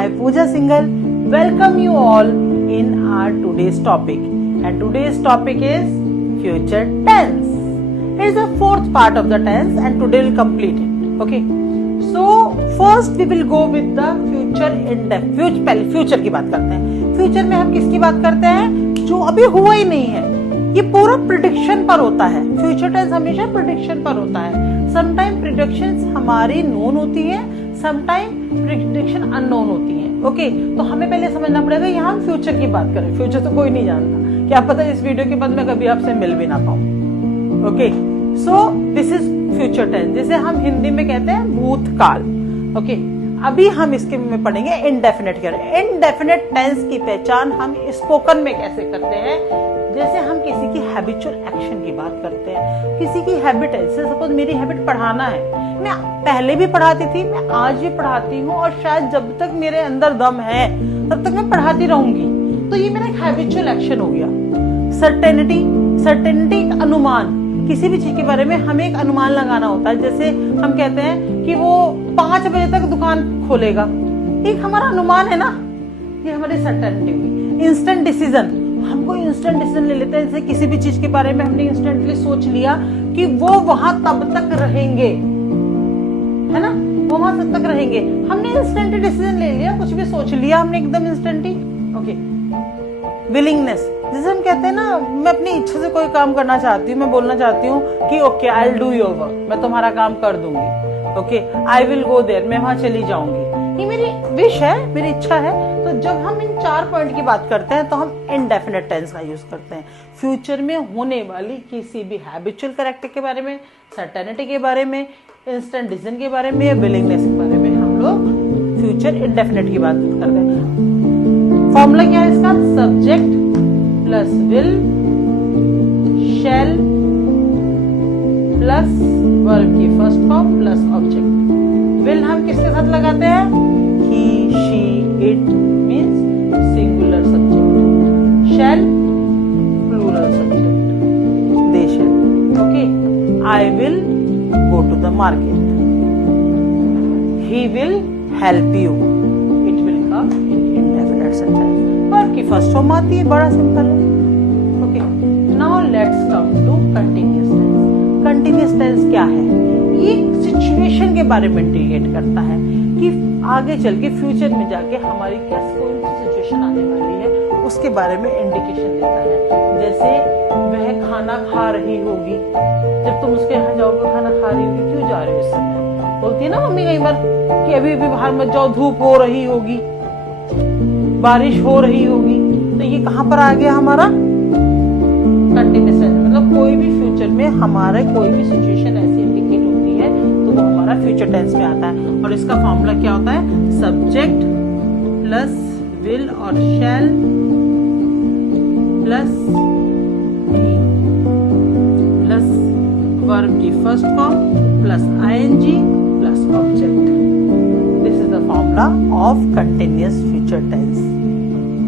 I Pooja Singhal welcome you all in our today's topic, and today's topic is future tense. It is the fourth part of the tense and today we'll complete it. Okay, so first we will go with the future indefinite. पहले future की बात करते हैं. Future में हम किसकी बात करते हैं? जो अभी हुआ ही नहीं है. ये पूरा प्रिडिक्शन पर होता है. फ्यूचर टेंस हमेशा प्रिडिक्शन पर होता है. समटाइम प्रिडिक्शंस हमारी नोन होती है, समटाइम प्रिडिक्शन अननोन होती है. ओके, तो हमें पहले समझना पड़ेगा यहाँ हम फ्यूचर की बात करें. फ्यूचर तो कोई नहीं जानता. क्या पता इस वीडियो के बाद मैं कभी आपसे मिल भी ना पाऊं. Okay, so this is future tense, जिसे हम हिंदी में कहते हैं भूतकाल. ओके, अभी हम इसके में पढ़ेंगे इंडेफिनेट. इंडेफिनेट टेंस की पहचान हम स्पोकन में कैसे करते हैं? जैसे हम किसी की हैबिचुअल एक्शन की बात करते हैं. किसी की हैबिट है, जैसे सपोज मेरी हैबिट पढ़ाना है. मैं पहले भी पढ़ाती थी, मैं आज भी पढ़ाती हूँ, और शायद जब तक मेरे अंदर दम है तब तक मैं पढ़ाती रहूंगी. तो ये मेरा एक हैबिचुअल एक्शन हो गया. सर्टेनिटी एक अनुमान. किसी भी चीज के बारे में हमें एक अनुमान लगाना होता है. जैसे हम कहते हैं कि वो 5 बजे तक दुकान खोलेगा, एक हमारा अनुमान है ना. ये हमारी सर्टेनिटी हुई. इंस्टेंट डिसीजन, हमको इंस्टेंट डिसीजन ले लेते हैं. जैसे किसी भी चीज के बारे में हमने इंस्टेंटली सोच लिया कि वो वहां तब तक रहेंगे, है ना, वो वहां तब तक रहेंगे. हमने इंस्टेंट डिसीजन ले लिया, कुछ भी सोच लिया हमने एकदम इंस्टेंटली. ओके, विलिंगनेस, जैसे हम कहते हैं ना, मैं अपनी इच्छा से कोई काम करना चाहती हूँ, मैं बोलना चाहती हूँ कि okay I will do your work, मैं तुम्हारा काम कर दूंगी. Okay, I will go there, मैं वहां चली जाऊंगी. ये मेरी विश है, मेरी इच्छा है. तो जब हम इन 4 पॉइंट की बात करते हैं तो हम इनडेफिनेट टेंस का यूज करते हैं. फ्यूचर में होने वाली किसी भी हैबिचुअल कैरेक्टर के बारे में, सर्टेनिटी के बारे में, इंस्टेंट डिसीजन के बारे में या विलिंगनेस के बारे में हम लोग फ्यूचर इनडेफिनेट की बात करते हैं. फॉर्मूला क्या है इसका? Subject plus will shall plus verb की first form plus object. Will हम किसके साथ लगाते हैं? He, she, it means singular subject. Shall plural subject, they shall. Okay, I will go to the market. He will help you. It will come in indefinite sentence. Verb की first form आती है, बड़ा simple है. Okay, now let's come to continuous tense. Continuous tense क्या है? ये situation के बारे में इंडिकेट करता है कि आगे चल के फ्यूचर में जाके हमारी क्या कोई सिचुएशन आने वाली है, उसके बारे में इंडिकेशन देता है. जैसे वह खाना खा रही होगी, जब तुम उसके यहाँ जाओगे खाना खा रही होगी, क्यों जा रही हो इस समय? बोलती है ना मम्मी कई बार कि अभी भी बाहर मत जाओ, धूप हो रही होगी, बारिश हो रही होगी. तो ये कहाँ पर आ गया हमारा? Continuous tense. मतलब कोई भी फ्यूचर में हमारे कोई भी सिचुएशन ऐसी इंडिकेट होती है तो वो हमारा फ्यूचर टेंस में आता है. और इसका फॉर्मूला क्या होता है? सब्जेक्ट प्लस विल और शैल प्लस प्लस वर्ब की first form plus ING plus object. This is the formula of continuous future tense.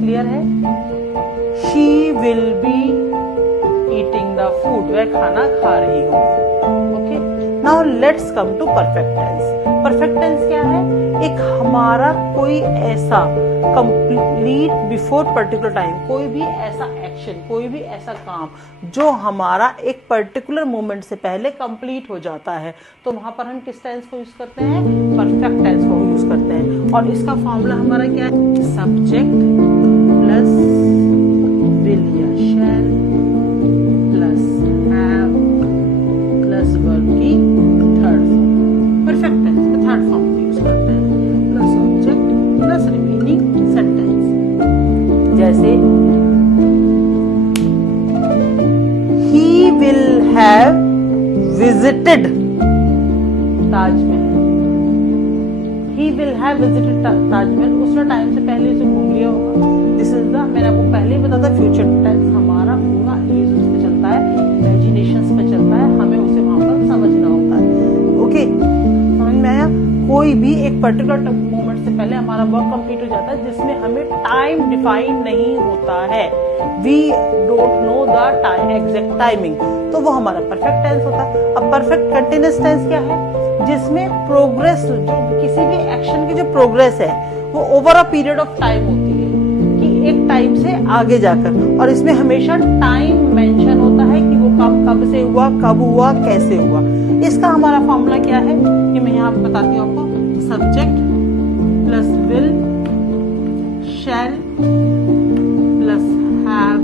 Clear है? She will be eating the food, वह खाना खा रही होगी. Okay, now let's come to perfect tense. Perfect tense क्या है? एक हमारा कोई ऐसा कंप्लीट बिफोर पर्टिकुलर टाइम, कोई भी ऐसा एक्शन, कोई भी ऐसा काम जो हमारा एक पर्टिकुलर मोमेंट से पहले कंप्लीट हो जाता है, तो वहां पर हम किस टेंस को यूज करते हैं? परफेक्ट टेंस को यूज करते हैं. और इसका फॉर्मूला हमारा क्या है? सब्जेक्ट प्लस विल या शैल प्लस हैव प्लस वर्ब की थर्ड फॉर्म. परफेक्ट टेंस में थर्ड फॉर्म को यूज करते हैं, plus object plus remaining sentence. जैसे he will have visited Taj Mahal. he will have visited Taj Mahal, उसने टाइम से पहले उसे घूम लिया होगा. दिस इज द, मैंने आपको पहले ही बताया था, फ्यूचर टेंस हमारा पूरा इल्यूजन्स पे चलता है, इमेजिनेशंस पे चलता है, हमें उसे वहां पर समझना होता है. ओके, समझ में आया? कोई भी एक पर्टिकुलर मोमेंट से पहले हमारा वर्क कंप्लीट हो जाता है जिसमें हमें टाइम डिफाइन नहीं होता है. We don't know the exact timing, तो वो हमारा परफेक्ट टेंस होता है. अब परफेक्ट कंटिन्यूअस टेंस क्या है? जिसमें प्रोग्रेस, जो किसी भी एक्शन की जो प्रोग्रेस है वो over a period of time होती है, कि एक टाइम से आगे जाकर, और इसमें हमेशा टाइम मेंशन होता है कि वो काम कब से हुआ, कब हुआ, कैसे हुआ। इसका हमारा फॉर्मूला क्या है कि मैं यहाँ बताती हूँ आपको। Subject plus will shall plus have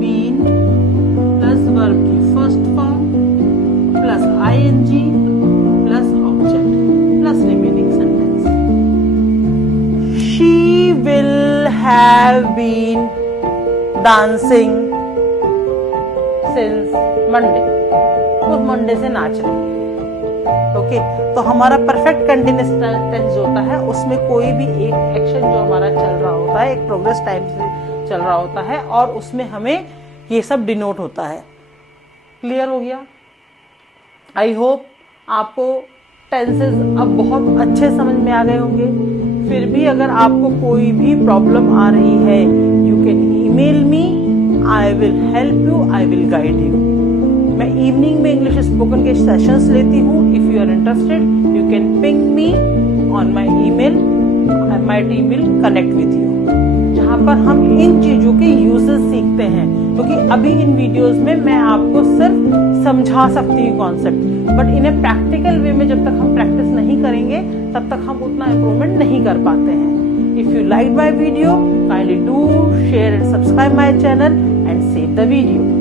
been plus verb की first form plus ING plus object plus remaining sentence. She will have been dancing since Monday, वो मंडे से नाच रही है। ओके, तो हमारा परफेक्ट कंटिन्यूअस टेंस होता है, उसमें कोई भी एक एक्शन जो हमारा चल रहा होता है, एक प्रोग्रेस टाइम से चल रहा होता है, और उसमें हमें ये सब डिनोट होता है। क्लियर हो गया? आई होप आपको टेंसेस अब बहुत अच्छे समझ में आ गए होंगे। फिर भी अगर आपको कोई भी प्रॉब्लम आ रही है, you can email me, I will help you, I will guide you. मैं इवनिंग में इंग्लिश स्पोकन के सेशंस लेती हूँ। If you are interested you can ping me on my email, my team will connect with you, जहाँ पर हम इन चीजों के यूजेस सीखते हैं। क्योंकि अभी इन वीडियोस में मैं आपको सिर्फ समझा सकती हूँ कॉन्सेप्ट, बट इन्हें प्रैक्टिकल वे में जब तक हम प्रैक्टिस नहीं करेंगे तब तक हम उतना इम्प्रूवमेंट नहीं कर पाते हैं। If you like my video, kindly do share and subscribe my channel and save the video.